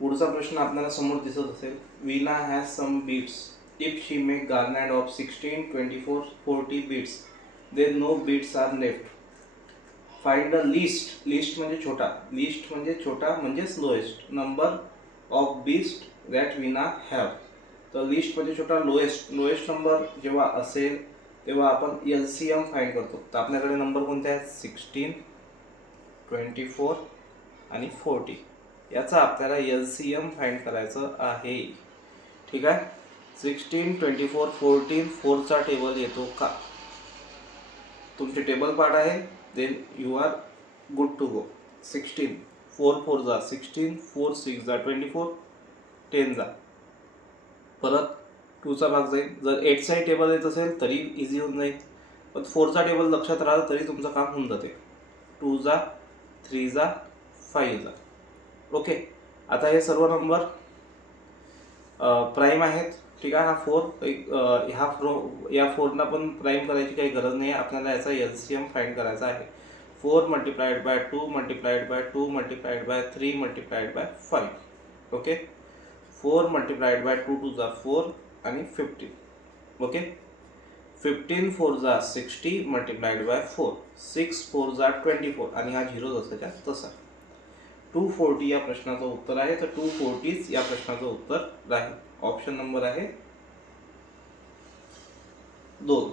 पुढचा प्रश्न आपल्याला समोर दिसत असेल, Veena has some beads if she make garland of 16, 24, 40 beads then no beads are left. Find the least. Least म्हणजे छोटा, लिस्ट म्हणजे छोटा म्हणजेच lowest number of beads that Veena have. तर लिस्ट म्हणजे छोटा, लोएस्ट नंबर जेव्हा असेल तेव्हा आपण LCM फाइंड करतो. तर आपल्याकडे नंबर कोणते आहेत? 16, 24 आणि 40. याचा आपल्याला LCM फाइंड करायचं आहे. ठीक आहे. 16, 24, 14, 4चा टेबल येतो का? तुमचे टेबल पार्ट आहे, then you are good to go. 16 4 4 जा 16, 4 6 जा 24, 10 जा. परत 2चा भाग जाईल. जर 8चाही टेबल येत असेल तरी इझी होऊन जाईल, पण 4चा टेबल लक्षात राहिलं तरी तुमचं काम होऊन जाते. 2 जा 3 जा 5 जा. ओके. आता हे सर्व नंबर प्राईम आहेत. ठीक आहे. हा 4 या 4ला पण प्राईम करायची काही गरज नाही. आपल्याला याचा LCM फाइंड करायचा आहे. 4 multiplied by 2 multiplied by 2 multiplied by 3 multiplied by 5. Okay. 4 multiplied by 2 2 जा 4 आणि 15. ओके. 15 4 जा 60 मल्टिप्लाइड बाय 4, 6 4 जा 24 आणि हा 0 जसाच्या तसा. 240 या प्रश्नाचं उत्तर आहे. तर 240 या प्रश्नाचं उत्तर राहील. ऑप्शन नंबर आहे 2.